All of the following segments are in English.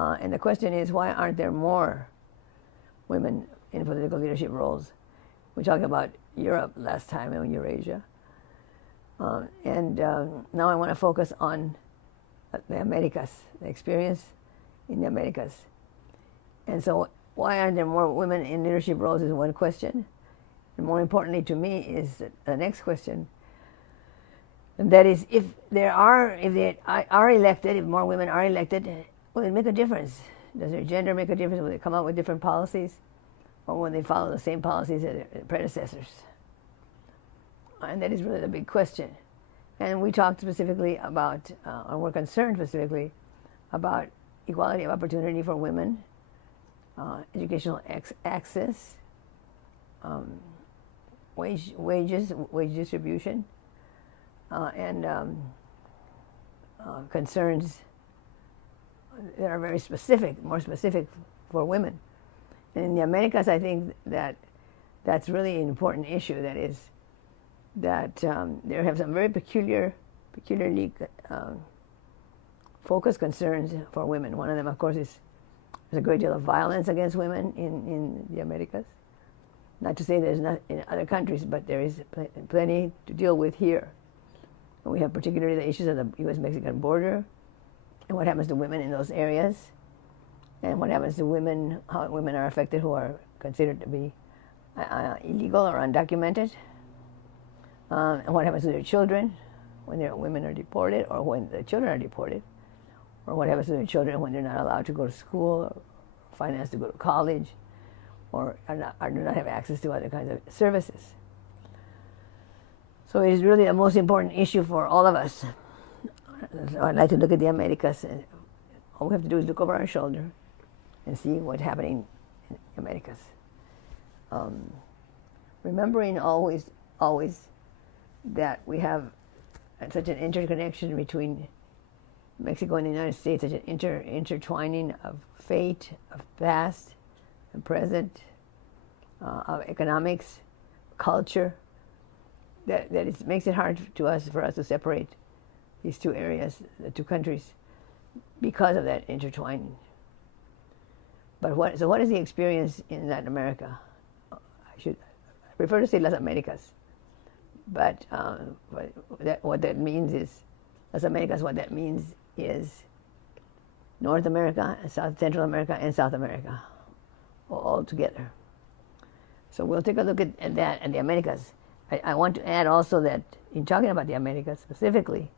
And the question is, why aren't there more women in political leadership roles? We talked about Europe last time, and Eurasia. Now I want to focus on the Americas, the experience in the Americas. And so why aren't there more women in leadership roles is one question. And more importantly to me is the next question. And that is, if they are elected, if more women are elected, will it make a difference? Does their gender make a difference? Will they come out with different policies? Or will they follow the same policies as their predecessors? And that is really the big question. And we talked specifically about, and we're concerned specifically about equality of opportunity for women, educational access, wage distribution, and concerns that are very specific, more specific for women. And in the Americas, I think that that's really an important issue. That is, that there have some very peculiarly focused concerns for women. One of them, of course, is there's a great deal of violence against women in the Americas. Not to say there's not in other countries, but there is plenty to deal with here. And we have particularly the issues of the U.S.-Mexican border, and what happens to women in those areas, and what happens to women, how women are affected who are considered to be illegal or undocumented, and what happens to their children when their women are deported, or when the children are deported, or what happens to their children when they're not allowed to go to school or financed to go to college, or do not have access to other kinds of services. So it is really the most important issue for all of us. So I'd like to look at the Americas, and all we have to do is look over our shoulder and see what's happening in the Americas. Remembering always that we have such an interconnection between Mexico and the United States, such an intertwining of fate, of past and present, of economics, culture, that it makes it hard for us to separate these two areas, the two countries, because of that intertwining. But what is the experience in Latin America? I prefer to say Las Americas, but what that means is, Las Americas, what that means is North America, Central America, and South America, all together. So we'll take a look at that and the Americas. I want to add also that in talking about the Americas specifically,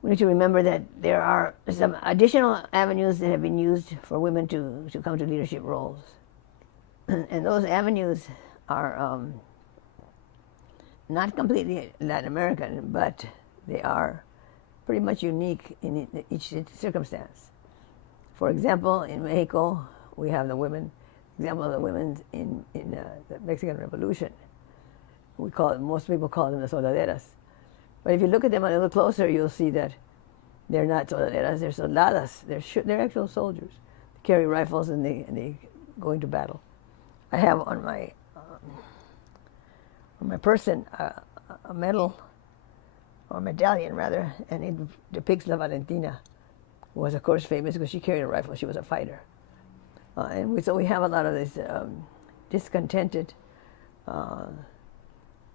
we need to remember that there are some additional avenues that have been used for women to come to leadership roles. And those avenues are not completely Latin American, but they are pretty much unique in each circumstance. For example, in Mexico, we have the women, example of the women in the Mexican Revolution. Most people call them the soldaderas. But if you look at them a little closer, you'll see that they're not soldaderas, they're soldadas. They're actual soldiers. They carry rifles and they go into battle. I have on my person a medal, or medallion rather, and it depicts La Valentina, who was of course famous because she carried a rifle. She was a fighter. So we have a lot of this discontented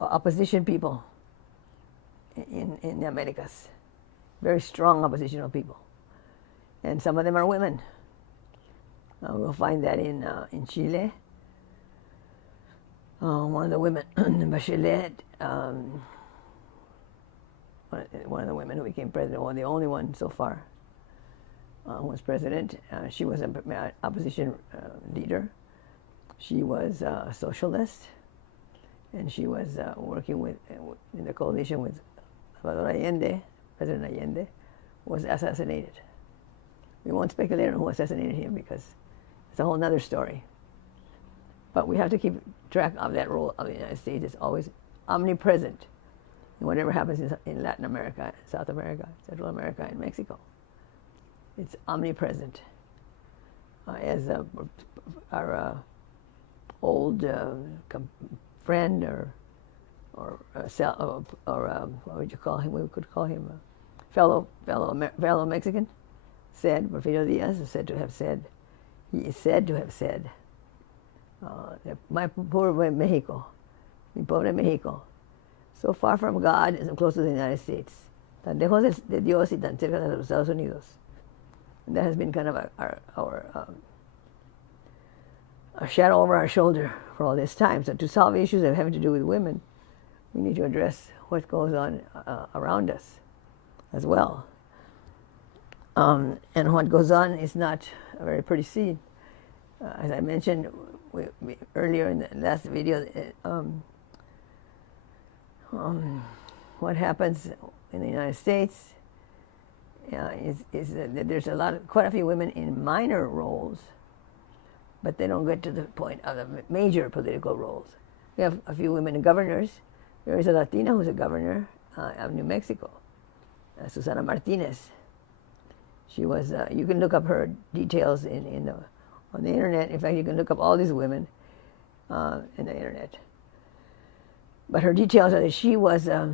opposition people in the Americas, very strong oppositional people, and some of them are women. We'll find that in Chile. One of the women, Bachelet, one of the women who became president, well, the only one so far who was president. She was an opposition leader. She was a socialist, and she was working in the coalition with Salvador Allende. President Allende was assassinated. We won't speculate on who assassinated him because it's a whole other story. But we have to keep track of that role of the United States. It's always omnipresent in whatever happens in Latin America, South America, Central America, and Mexico. It's omnipresent. As our old friend or what would you call him? We could call him a fellow Mexican, said, Porfirio Diaz is said to have said, he is said to have said, my poor Mexico, mi pobre Mexico, so far from God and so close to the United States, tan lejos de Dios y tan cerca de los Estados Unidos. And that has been kind of a shadow over our shoulder for all this time. So to solve issues that having to do with women, we need to address what goes on around us as well. And what goes on is not a very pretty scene. As I mentioned earlier in the last video, what happens in the United States is that there's quite a few women in minor roles, but they don't get to the point of the major political roles. We have a few women governors. There is a Latina who's a governor of New Mexico, Susana Martinez. She was. You can look up her details on the internet. In fact, you can look up all these women in the internet. But her details are that she was a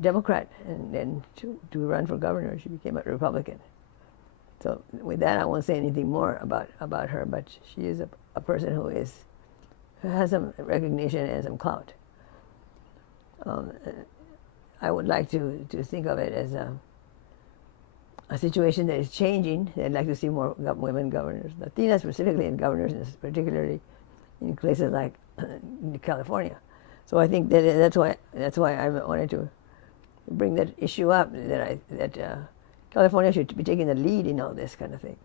Democrat, and then to run for governor, she became a Republican. So with that, I won't say anything more about her, but she is a person who has some recognition and some clout. I would like to think of it as a situation that is changing. I'd like to see more women governors, Latinas specifically, and governors, particularly in places like California. So I think that's why I wanted to bring that issue up, that California should be taking the lead in all this kind of thing.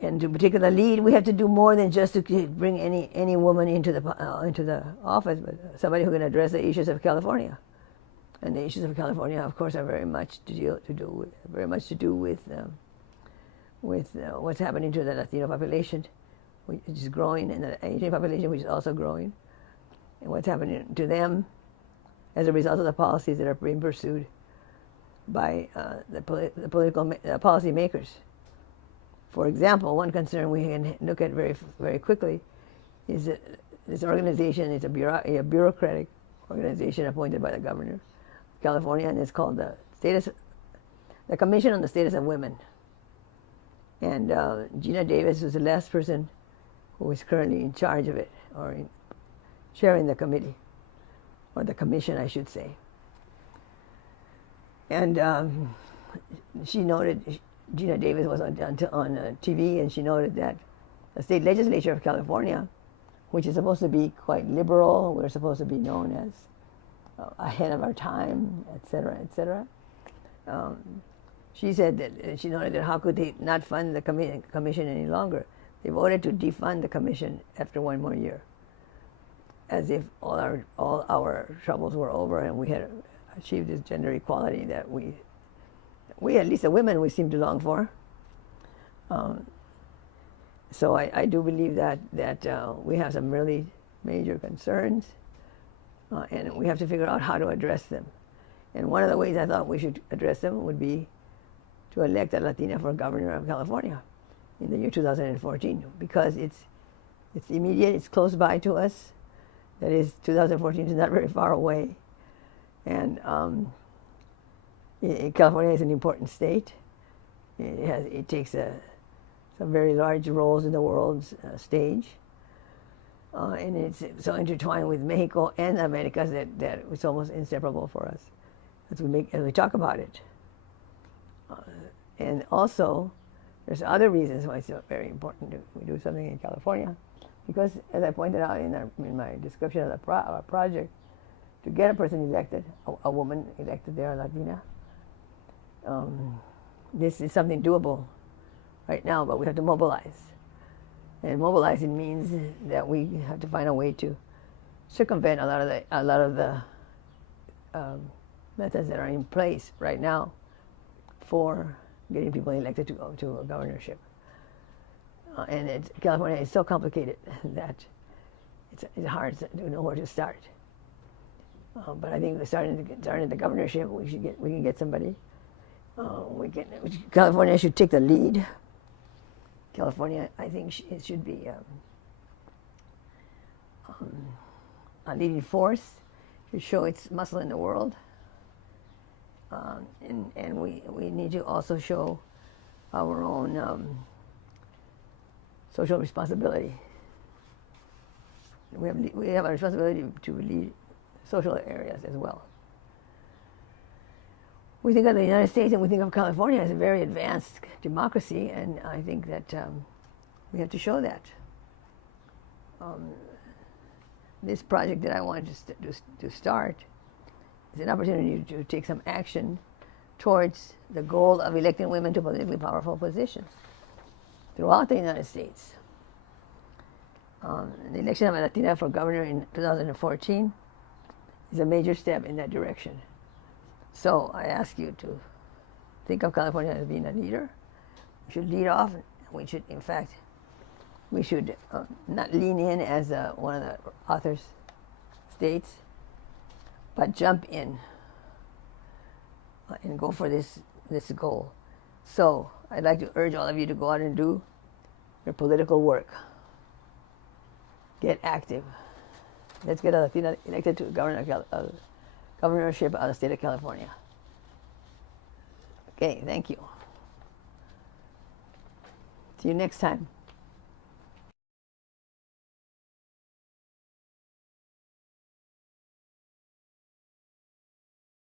And to take the lead, we have to do more than just to bring any woman into the office, but somebody who can address the issues of California. And the issues of California, of course, are very much to do with what's happening to the Latino population, which is growing, and the Asian population, which is also growing, and what's happening to them as a result of the policies that are being pursued by the political policy makers. For example, one concern we can look at very, very quickly is that this organization is a bureaucratic organization appointed by the governor of California, and it's called the Commission on the Status of Women. And Gina Davis was the last person who is currently in charge of it, or chairing the committee, or the commission, I should say. And she noted, Gina Davis was on TV, and she noted that the state legislature of California, which is supposed to be quite liberal, we're supposed to be known as ahead of our time, et cetera, she said that she noted that how could they not fund the commission any longer? They voted to defund the commission after one more year, as if all our troubles were over and we had achieved this gender equality that we at least the women, we seem to long for. So I do believe that we have some really major concerns, and we have to figure out how to address them. And one of the ways I thought we should address them would be to elect a Latina for governor of California in the year 2014, because it's immediate, it's close by to us. That is, 2014 is not very far away. And California is an important state. It takes some very large roles in the world's stage. And it's so intertwined with Mexico and the Americas that it's almost inseparable for us as we talk about it. And also, there's other reasons why it's very important that we do something in California, because as I pointed out in my description of the project, to get a person elected, a woman elected there, a Latina, this is something doable right now, but we have to mobilize. And mobilizing means that we have to find a way to circumvent a lot of the methods that are in place right now for getting people elected to go to a governorship. And California is so complicated that it's hard to know where to start. But I think starting at the governorship, we can get somebody. California should take the lead. California, I think it should be a leading force, should show its muscle in the world. And we need to also show our own social responsibility. We have a responsibility to lead social areas as well. We think of the United States and we think of California as a very advanced democracy, and I think that we have to show that. This project that I wanted to start is an opportunity to take some action towards the goal of electing women to politically powerful positions throughout the United States. The election of a Latina for governor in 2014 is a major step in that direction. So I ask you to think of California as being a leader. We should lead off. We should, in fact, not lean in as one of the authors states, but jump in and go for this goal. So I'd like to urge all of you to go out and do your political work. Get active. Let's get a Latina elected to governorship of the state of California. Okay, thank you. See you next time.